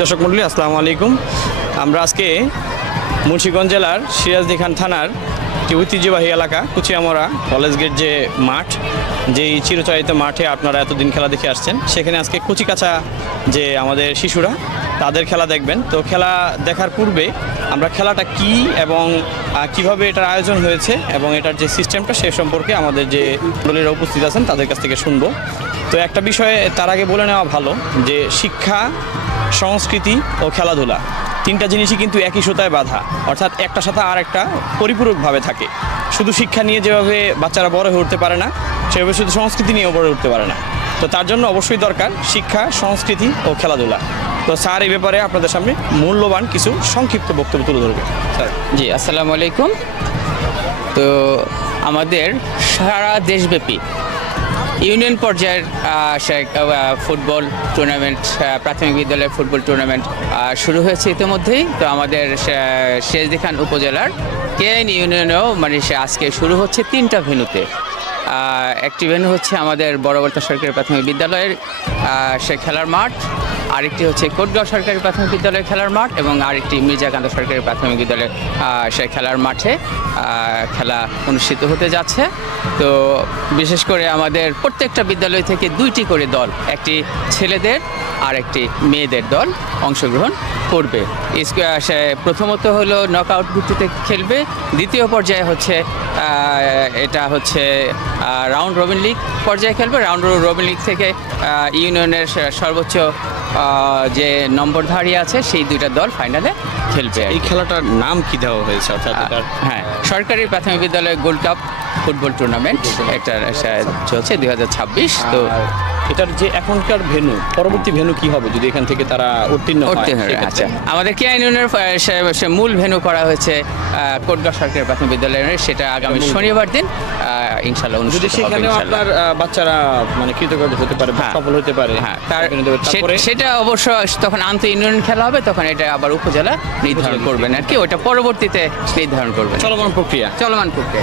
দর্শক মণ্ডলী আসসালামু আলাইকুম। আমরা আজকে মুন্সিগঞ্জ জেলার সিরাজদিখান থানার যে ঐতিহ্যবাহী এলাকা কুচিয়ামরা কলেজ গেট যে মাঠ, যেই চিরচরিত মাঠে আপনারা এতদিন খেলা দেখে আসছেন, সেখানে আজকে কুচিকাচা যে আমাদের শিশুরা তাদের খেলা দেখবেন। তো খেলা দেখার পূর্বে আমরা খেলাটা কি এবং কিভাবে এটার আয়োজন হয়েছে এবং এটার যে সিস্টেমটা সে সম্পর্কে আমাদের যে দলেরা উপস্থিত আছেন তাদের কাছ থেকে শুনবো। তো একটা বিষয়ে তার আগে বলে নেওয়া ভালো যে শিক্ষা, সংস্কৃতি ও খেলাধুলা তিনটা জিনিসই কিন্তু একই সুতায় বাঁধা, অর্থাৎ একটার সাথে আর একটা পরিপূরকভাবে থাকে। শুধু শিক্ষা নিয়ে যেভাবে বাচ্চারা বড় হয়ে উঠতে পারে না, সেভাবে শুধু সংস্কৃতি নিয়েও বড় উঠতে পারে না। তো তার জন্য অবশ্যই দরকার শিক্ষা, সংস্কৃতি ও খেলাধুলা। তো স্যার এই ব্যাপারে আপনাদের সামনে মূল্যবান কিছু সংক্ষিপ্ত বক্তব্য তুলে ধরবে। স্যার। জি, আসসালামু আলাইকুম। তো আমাদের সারা দেশব্যাপী ইউনিয়ন পর্যায়ের ফুটবল টুর্নামেন্ট, প্রাথমিক বিদ্যালয়ের ফুটবল টুর্নামেন্ট শুরু হয়েছে ইতিমধ্যেই। তো আমাদের সিরাজদিখান উপজেলার কেএন ইউনিয়নেও আজকে শুরু হচ্ছে 3টা ভেন্যুতে। একটি ভেন্যু হচ্ছে আমাদের বড়বর্তা সরকারি প্রাথমিক বিদ্যালয়ের সে খেলার মাঠ, আরেকটি হচ্ছে কোটগাঁও সরকারি প্রাথমিক বিদ্যালয়ের খেলার মাঠ এবং আরেকটি মির্জাকান্ত সরকারি প্রাথমিক বিদ্যালয়ের সে খেলার মাঠে খেলা অনুষ্ঠিত হতে যাচ্ছে। তো বিশেষ করে আমাদের প্রত্যেকটা বিদ্যালয় থেকে 2টি করে দল, একটি ছেলেদের আর একটি মেয়েদের দল অংশগ্রহণ করবে। প্রথমত হলো নকআউট ভিত্তিতে খেলবে, দ্বিতীয় পর্যায়ে হচ্ছে এটা হচ্ছে রাউন্ড রবিন লিগ পর্যায়ে খেলবে। রাউন্ড রবিন লিগ থেকে ইউনিয়নের সর্বোচ্চ যে নম্বরধারী আছে সেই 2টা দল ফাইনালে খেলবে। এই খেলাটার নাম কি দেওয়া হয়েছে? অর্থাৎ হ্যাঁ, সরকারি প্রাথমিক বিদ্যালয় গোল্ড কাপ ফুটবল টুর্নামেন্ট এটা চলছে 2026। তো এটার যে এখনকার ভেন্যু, পরবর্তী ভেন্যু কি হবে যদি এখান থেকে তারা উত্তীর্ণ হয়? আচ্ছা, আমাদের কেআইন ইউনিয়নের মূল ভেন্যু করা হয়েছে কোটগাঁও সরকারি প্রাথমিক বিদ্যালয়ের, সেটা আগামী শনিবার দিন ইনশাআল্লাহ অনুষ্ঠিত হবে। সেখানেও আপনার বাচ্চারা কৃতকার্য হতে পারে, সফল হতে পারে। হ্যাঁ, সেটা অবশ্য তখন আন্তঃ ইউনিয়ন খেলা হবে, তখন এটা আবার উপজেলা নির্ধারণ করবেন আর কি, ওটা পরবর্তীতে নির্ধারণ করবেন। চলমান প্রক্রিয়া।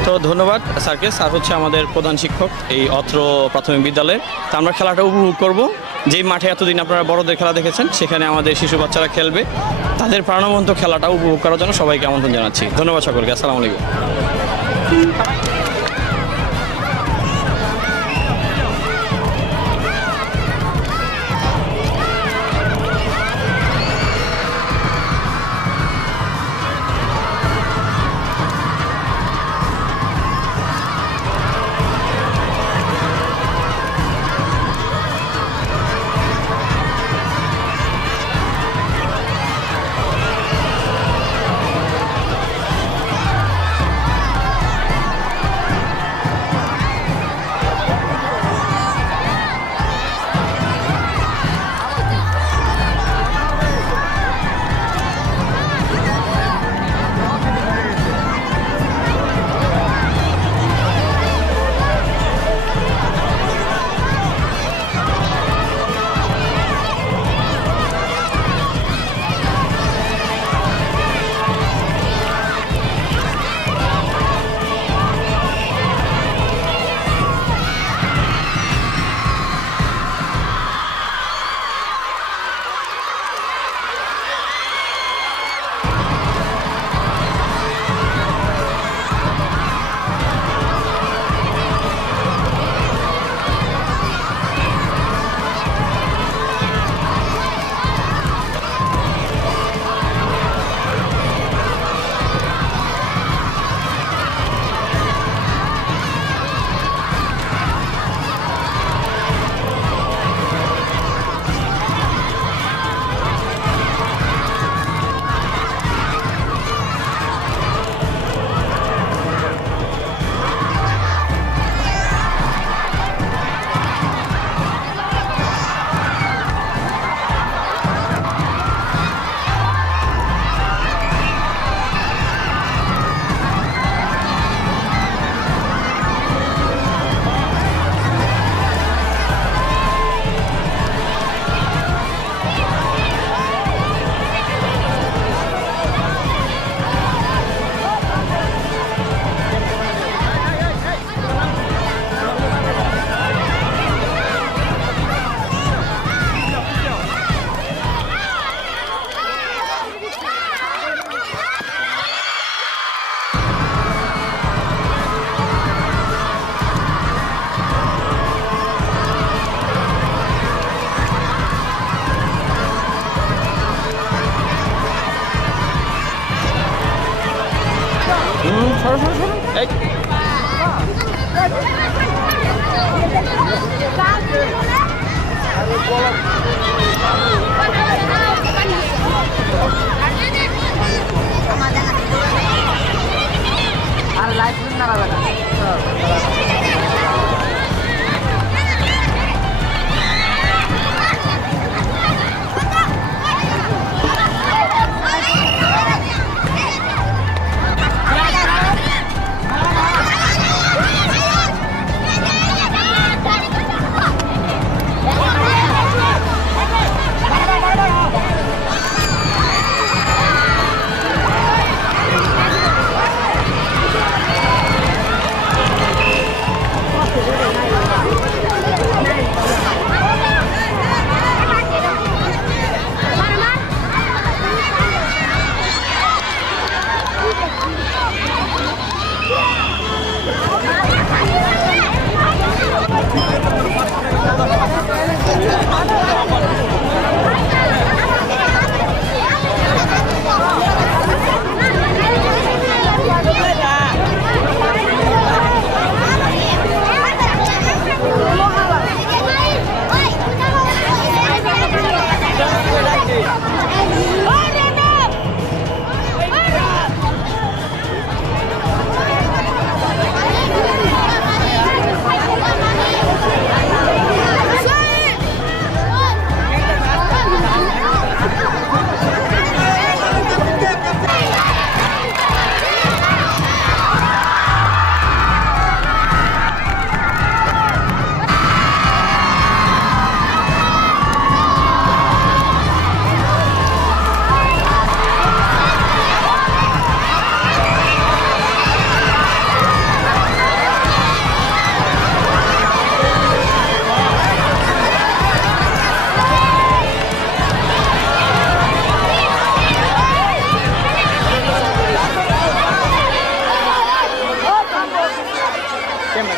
তো ধন্যবাদ স্যারকে। স্যার হচ্ছে আমাদের প্রধান শিক্ষক এই অত্র প্রাথমিক বিদ্যালয়ের। তো আমরা খেলাটা উপভোগ করব। যেই মাঠে এতদিন আপনারা বড়দের খেলা দেখেছেন, সেখানে আমাদের শিশু বাচ্চারা খেলবে। তাদের প্রাণবন্ত খেলাটা উপভোগ করার জন্য সবাইকে আমন্ত্রণ জানাচ্ছি। ধন্যবাদ সকলকে। আসসালামু আলাইকুম।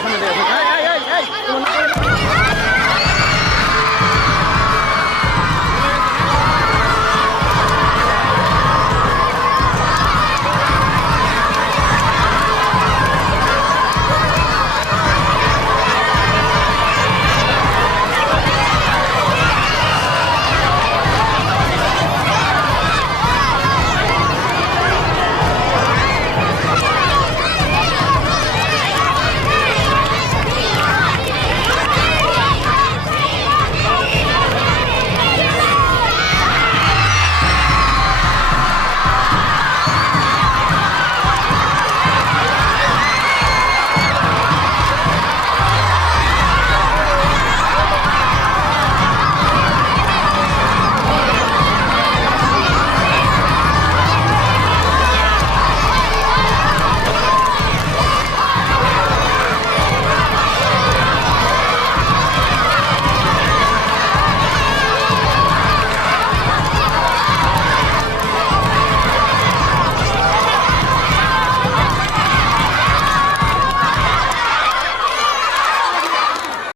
সামনে দিয়ে আসো। এই, এই, এই, এই, তোমার নাম বলো।